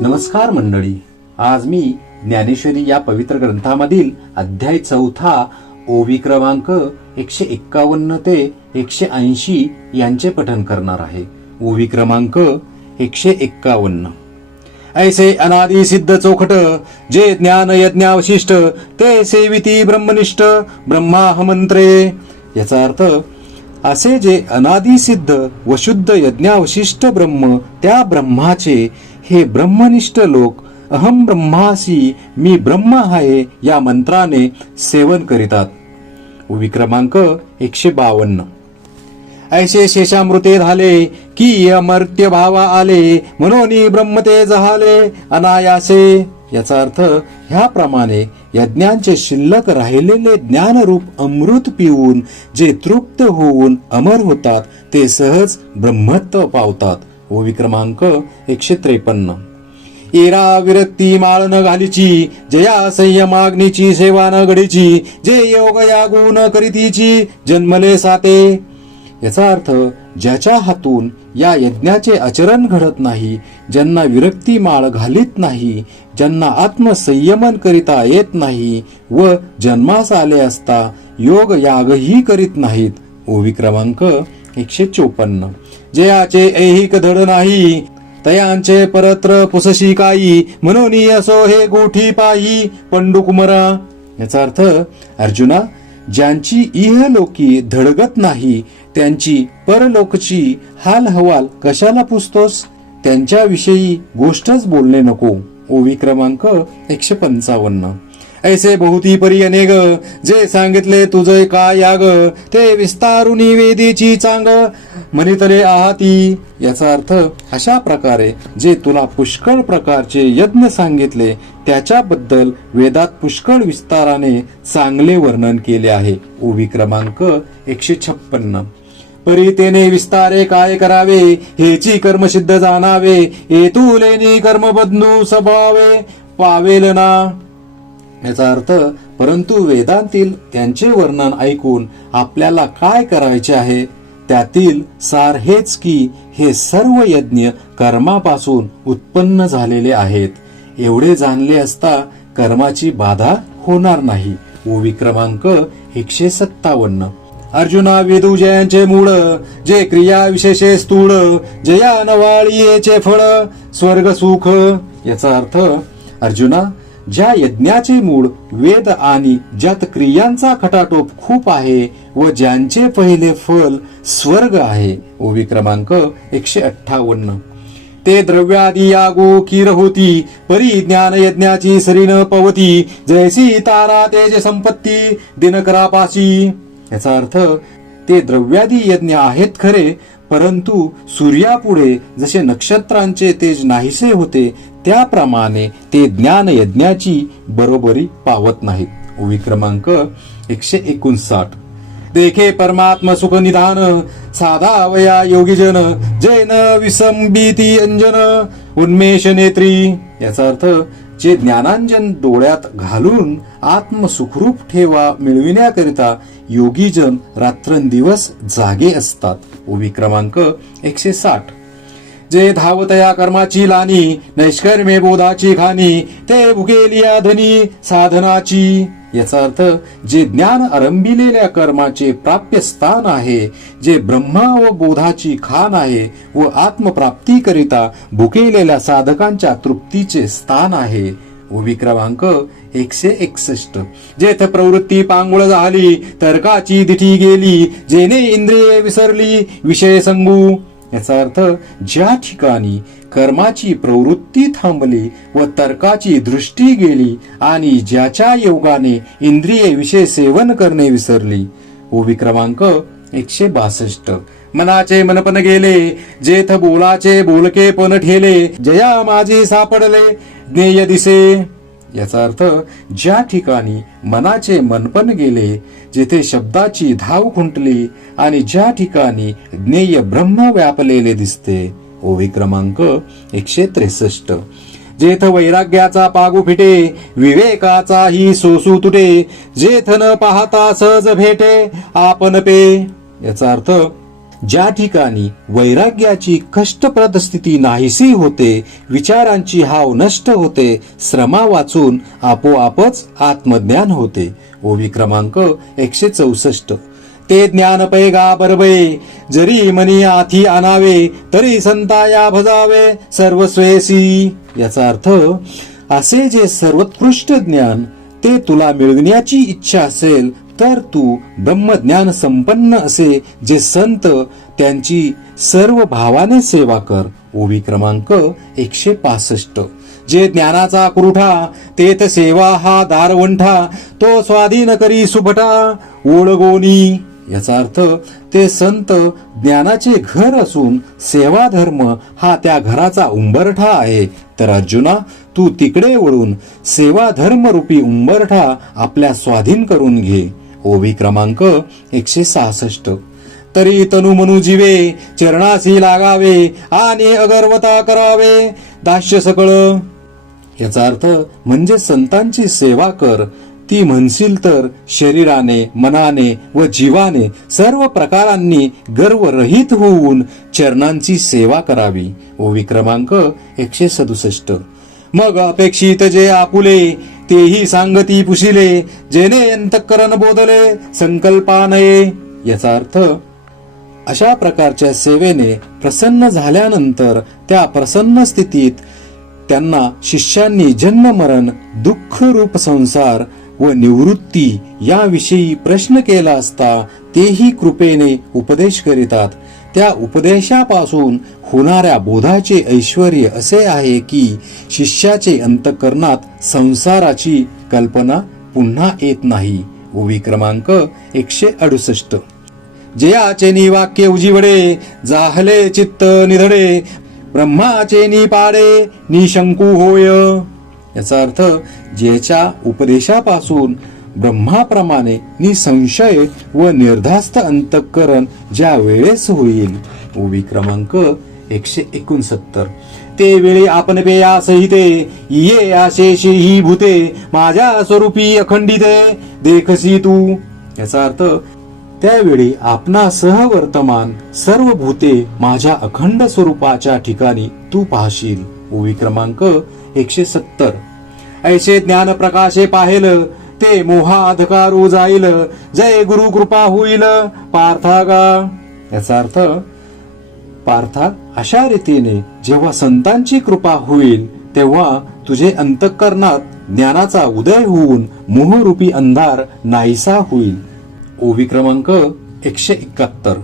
नमस्कार मंडळी, आज मी ज्ञानेश्वरी या पवित्र ग्रंथामधील अध्याय 4 ओवी क्रमांक 151 ते 180 यांचे पठन करणार आहे. ओवी क्रमांक 151. ऐसे अनादि सिद्ध चौखट जे ज्ञान यज्ञावशिष्ट ते सेविती ब्रह्मनिष्ठ ब्रह्माहमंत्रे. याचा अर्थ असे जे अनादि सिद्ध व शुद्ध यज्ञावशिष्ट ब्रह्म त्या ब्रह्माचे हे ब्रह्मनिष्ठ लोक अहम ब्रह्मासी मी ब्रह्म आहे या मंत्राने सेवन करीतात. ओवी क्रमांक 152. ऐसे शेषामृते झाले की अमर्त्य भावा आले म्हणून ब्रह्म ते जहाले अनायासे. याचा अर्थ ह्याप्रमाणे यज्ञांचे शिल्लक राहिलेले ज्ञानरूप अमृत पिऊन जे तृप्त होऊन अमर होतात ते सहज ब्रह्मत्व पावतात. ओवी क्रमांक 153. येरा विरक्ती माळ न घालीची जया संयमाग्नीची सेवा न घडीची जे योग या गुण करीतीची जन्मले साते. याचा अर्थ ज्याच्या हातून या यज्ञाचे आचरण घडत नाही, ज्यांना विरक्ती माळ घालीत नाही, ज्यांना आत्मसंयमन करिता येत नाही व जन्मास आले असता योग यागही करीत नाहीत. ओवी क्रमांक 154. जयाचे ऐहिक धड नाही तयांचे परत्र पुसशी काही म्हणून असो हे गोठी पाही पंडुकुमरा. याचा अर्थ अर्जुना, ज्यांची इहलोकी धडगत नाही त्यांची परलोकची हाल हवाल कशाला पुसतोस? त्यांच्याविषयी गोष्टच बोलणे नको. ओवी क्रमांक 155. ऐसे बहुती परी अनेक जे सांगितले तुझे काय याग ते विस्तारुनी वेदीची चांग मनितले आहाती. याचा अर्थ अशा प्रकारे जे तुला पुष्कळ प्रकारचे यज्ञ सांगितले त्याच्याबद्दल वेदात पुष्कळ विस्ताराने चांगले वर्णन केले आहे. ओवी क्रमांक 156. परी तेने विस्तारे काय करावे हेची कर्मसिद्ध जाणावे येतुलेनी कर्म बदनू स्वभावे पावेल ना. याचा अर्थ परंतु वेदांतील त्यांचे वर्णन ऐकून आपल्याला काय करायचे आहे त्यातील सार हेच की हे सर्व यज्ञ कर्मापासून उत्पन्न झालेले आहेत. एवढे जाणले असता कर्माची बाधा होणार नाही. ओवी क्रमांक 157. अर्जुना वेदू जयांचे मूळ जे क्रिया विशेषे स्थूळ जया नवाळीचे फळ स्वर्ग सुख. याचा अर्थ अर्जुना, ज्या यज्ञाचे मूळ वेद आणि ज्यात क्रियांचा खटाटोप खूप आहे व ज्यांचे पहिले फल स्वर्ग आहे. ओवी क्रमांक 158. ते द्रव्यादी यागो किर होती परी ज्ञान यज्ञाची सरीन पवती जैसी तारा तेज संपत्ती दिनकरापाशी. याचा अर्थ ते द्रव्यादी यज्ञ आहेत खरे, परंतु सूर्यापुढे जसे नक्षत्रांचे तेज नाहीसे होते त्याप्रमाणे ते ज्ञान यज्ञाची बरोबरी पावत नाहीत. ओवी क्रमांक 159. देखे परमात्म सुख निधान साधावया योगीजन जैन विसंबिती अंजन उन्मेष नेत्री. याचा अर्थ जे ज्ञानांजन डोळ्यात घालून आत्म सुखरूप ठेवा मिळविण्याकरिता योगीजन रात्रंदिवस जागे असतात. ओवी क्रमांक 160. जे धावतया कर्माची लानी नैष्कर्मे बोधाची खानी ते भुकेलिया धनी साधनाची. याचा अर्थ जे ज्ञान आरंभिलेल्या कर्माचे प्राप्य स्थान आहे, जे ब्रह्मा व बोधाची खान आहे व आत्मप्राप्ती करिता भुकेलेल्या साधकांच्या तृप्तीचे स्थान आहे. ओवी क्रमांक 161. जेथ प्रवृत्ती पांगुळ झाली तर्काची दिठी गेली जेने इंद्रिये विसरली विषय संगू. याचा अर्थ ज्या ठिकाणी कर्माची प्रवृत्ती थांबली व तर्काची दृष्टी गेली आणि ज्याच्या योगाने इंद्रिये विषय सेवन करणे विसरली. ओवी क्रमांक 162. मनाचे मनपण गेले जेथ बोलाचे बोलके पण ठेले जया माझी सापडले ज्ञेय दिसे. याचा अर्थ ज्या ठिकाणी मनाचे मनपण गेले, जेथे शब्दाची धाव खुंटली आणि ज्या ठिकाणी ज्ञेय ब्रह्म व्यापलेले दिसते. ओवी क्रमांक 163. जेथ वैराग्याचा पागू फिटे विवेकाचाही सोसू तुटे जेथ न पाहता सहज भेटे आपण पे. याचा अर्थ ज्या ठिकाणी वैराग्याची कष्टप्रद स्थिती नाहीसी होते, विचारांची हाव नष्ट होते, श्रमा वाचून आपोआपच आत्मज्ञान होते. ओवी क्रमांक 164. ते ज्ञान पैगा बरबे, जरी मनी आथी आणावे, तरी संताया भजावे सर्वस्वेसी. याचा अर्थ, असे जे सर्वोत्कृष्ट ज्ञान ते तुला मिळविण्याची इच्छा असेल तर तू ब्रह्मज्ञान संपन्न असे जे संत त्यांची सर्व भावाने सेवा कर. ओवी क्रमांक 165. जे ज्ञानाचा कुरुठा तेथ सेवा हा दारवंठा, तो स्वाधीन करी सुभटा ओळगोनी. याचा अर्थ, ते संत ज्ञानाचे घर असून सेवा धर्म हा त्या घराचा उंबरठा आहे. तर अर्जुना, तू तिकडे वळून सेवा धर्म रूपी उंबरठा आपल्या स्वाधीन करून घे. ओवी क्रमांक 166. तरी तनु मनु जीवे, चरणासी लागावे, आणि अगर्वता करावे दास्य सकळ. याचा अर्थ म्हणजे संतांची सेवा कर. ती म्हणशील तर शरीराने, मनाने व जीवाने सर्व प्रकारांनी गर्वरहित होऊन चरणांची सेवा करावी. ओवी क्रमांक 167. मग अपेक्षित जे आपुले, तेही सांगती पुशिले, जेने अंतःकरण बोधले संकल्पानये. याचा अर्थ, अशा प्रकारच्या सेवेने प्रसन्न झाल्यानंतर त्या प्रसन्न स्थितीत त्यांना शिष्यांनी जन्म मरण दुःख रूप संसार व निवृत्ती याविषयी प्रश्न केला असता तेही कृपेने उपदेश करीतात. त्या उपदेशापासून होणाऱ्या बोधाचे ऐश्वर्य असे आहे की शिष्याचे अंतःकरणात संसाराची कल्पना पुन्हा येत नाही. ओवी क्रमांक 168. जयाचे वाक्य उजिवडे, जाहले चित्त निधडे, ब्रह्माचे निपाडे निशंकू होय. याचा अर्थ, ज्याच्या उपदेशापासून ब्रह्माप्रमाणे निसंशय व निर्धास्त अंतःकरण ज्या वेळेस होईल. ओवी क्रमांक 169. ते वेळी आपण पेया सहिते, ये आशेशी ही भूते, माझ्या स्वरूपी अखंडिते देखसी तू. याचा अर्थ, त्यावेळी आपणासह वर्तमान सर्व भूते माझ्या अखंड स्वरूपाच्या ठिकाणी तू पाहशील. ओवी क्रमांक 170. ऐसे ज्ञान प्रकाशे पाहेल, ते मोहाधकारू जाईल, जय गुरु कृपा होईल पार्थागा. याचा अर्थ, पार्था, अशा रीतीने जेव्हा संतांची कृपा होईल तेव्हा तुझे अंतःकरणात ज्ञानाचा उदय होऊन मोहरूपी अंधार नाहीसा होईल. ओवी क्रमांक 171.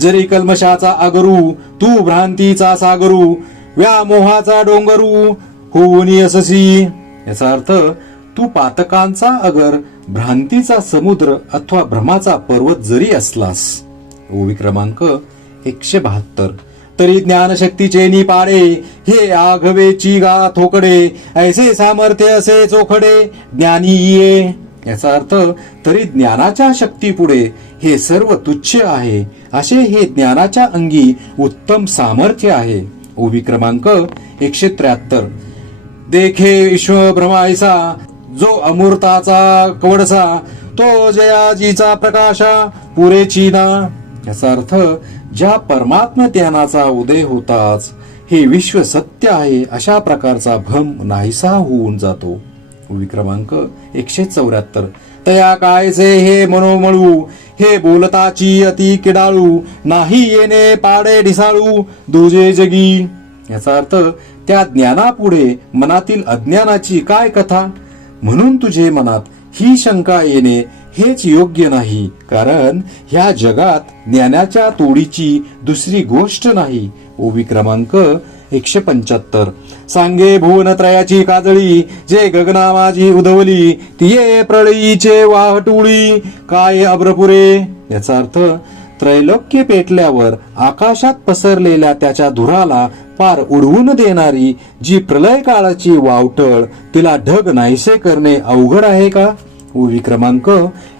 जरी कल्मशाचा आगरू, तू भ्रांतीचा सागरू, व्यामोहाचा डोंगरू होऊन अससी. याचा अर्थ, तू पातकांचा अगर, भ्रांतीचा समुद्र अथवा भ्रमाचा पर्वत जरी असलास. ओवी क्रमांक 172. तरी ज्ञानशक्तीचे निपाडे, हे आघवेची गा थोकडे, ऐसे सामर्थ्य असे चोखडे ज्ञानी ये. याचा अर्थ, तरी ज्ञानाच्या शक्तीपुढे हे सर्व तुच्छ आहे, असे हे ज्ञानाच्या अंगी उत्तम सामर्थ्य आहे. ओवी क्रमांक 173. देखे विश्व भ्रमायसा, जो अमूर्ताचा कवडसा, तो जयाजीचा प्रकाशा पुरेची ना. याचा अर्थ, ज्या परमात्म ज्ञानाचा उदय होताच हे विश्व सत्य आहे अशा प्रकारचा भ्रम नाहीसा होऊन जातो. ओवी क्रमांक 174. तया कायचे हे मनोमळू, हे बोलताची अति किडाळू, नाही येणे पाडे ढिसाळू दुजे जगी. याचा अर्थ, त्या ज्ञानापुढे मनातील अज्ञानाची काय कथा. म्हणून तुझे मनात ही शंका येणे हेच योग्य नाही, कारण ह्या जगात ज्ञानाच्या तोडीची दुसरी गोष्ट नाही. ओवी क्रमांक 175. सांगे भुवनत्रयाची काजळी, जे गगना माझी उधवली, तिये प्रळयीचे वाहटुळी काय अब्रपुरे. याचा अर्थ, त्रैलोक्य पेटल्यावर आकाशात पसरलेल्या त्याच्या धुराला पार उडवून देणारी जी प्रलय काळाची वावटळ, तिला ढग नाहीसे करणे अवघड आहे का. ओवी क्रमांक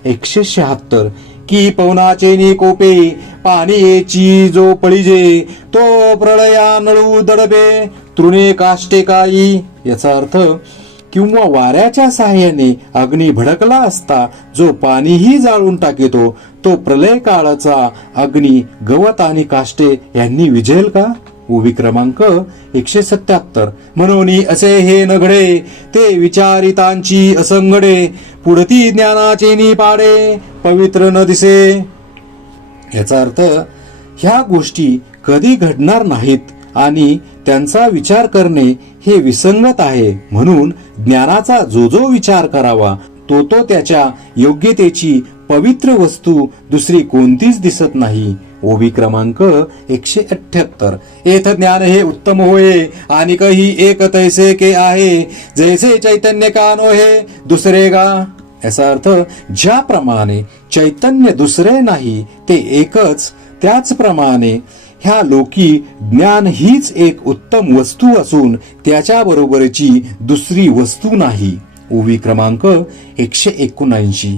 176. की पवनाचे नि कोपे, पाणीची जो पळिजे, तो प्रळया नळू दडबे तृणे काष्टे काई. याचा अर्थ, किंवा वाऱ्याच्या साहाय्याने अग्नी भडकला असता जो पाणीही जाळून टाकितो तो प्रलय काळाचा अग्नी गवत आणि काष्टे यांनी विझेल का? ओवी क्रमांक 177. म्हणून असे हे नघडे ते विचारितांची असंगडे पुढती ज्ञानाचे नि पाडे पवित्र न दिसे. याचा अर्थ ह्या गोष्टी कधी घडणार नाहीत आणि त्यांचा विचार करणे हे विसंगत आहे. म्हणून ज्ञानाचा जो जो विचार करावा तो तो त्याच्या योग्यतेची पवित्र वस्तू दुसरी कोणतीच दिसत नाही. ओवी क्रमांक 178. एथ ज्ञान हे उत्तम होय आणि कही एक तैसे के आहे जैसे चैतन्य का नोहे दुसरे गा. याचा अर्थ ज्याप्रमाणे चैतन्य दुसरे नाही ते एकच त्याचप्रमाणे ह्या लोकी ज्ञान हीच एक उत्तम वस्तू असून त्याच्या बरोबरची दुसरी वस्तू नाही. ओवी क्रमांक 179.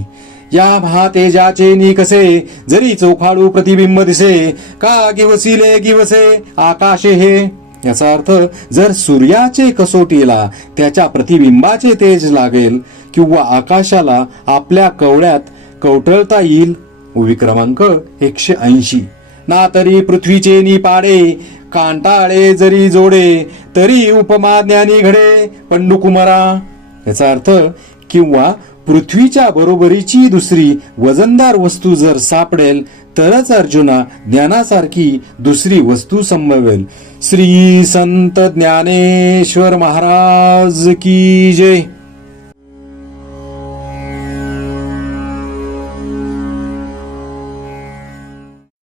या भातेजाचे नि कसे जरी चोखाडू प्रतिबिंब दिसे का गिवसिले गिवसे आकाशे हे. याचा अर्थ जर सूर्याचे कसोटीला त्याच्या प्रतिबिंबाचे तेज लागेल किंवा आकाशाला आपल्या कवड्यात कवटळता येईल. ओवी क्रमांक 180. ना तरी पृथ्वीचे नि पाडे कांटाळे जरी जोडे तरी उपमा ज्ञानी घडे पंडुकुमारा. याचा अर्थ किंवा पृथ्वीच्या बरोबरीची दुसरी वजनदार वस्तू जर सापडेल तरच अर्जुना ज्ञानासारखी दुसरी वस्तू संभवेल. श्री संत ज्ञानेश्वर महाराज की जय.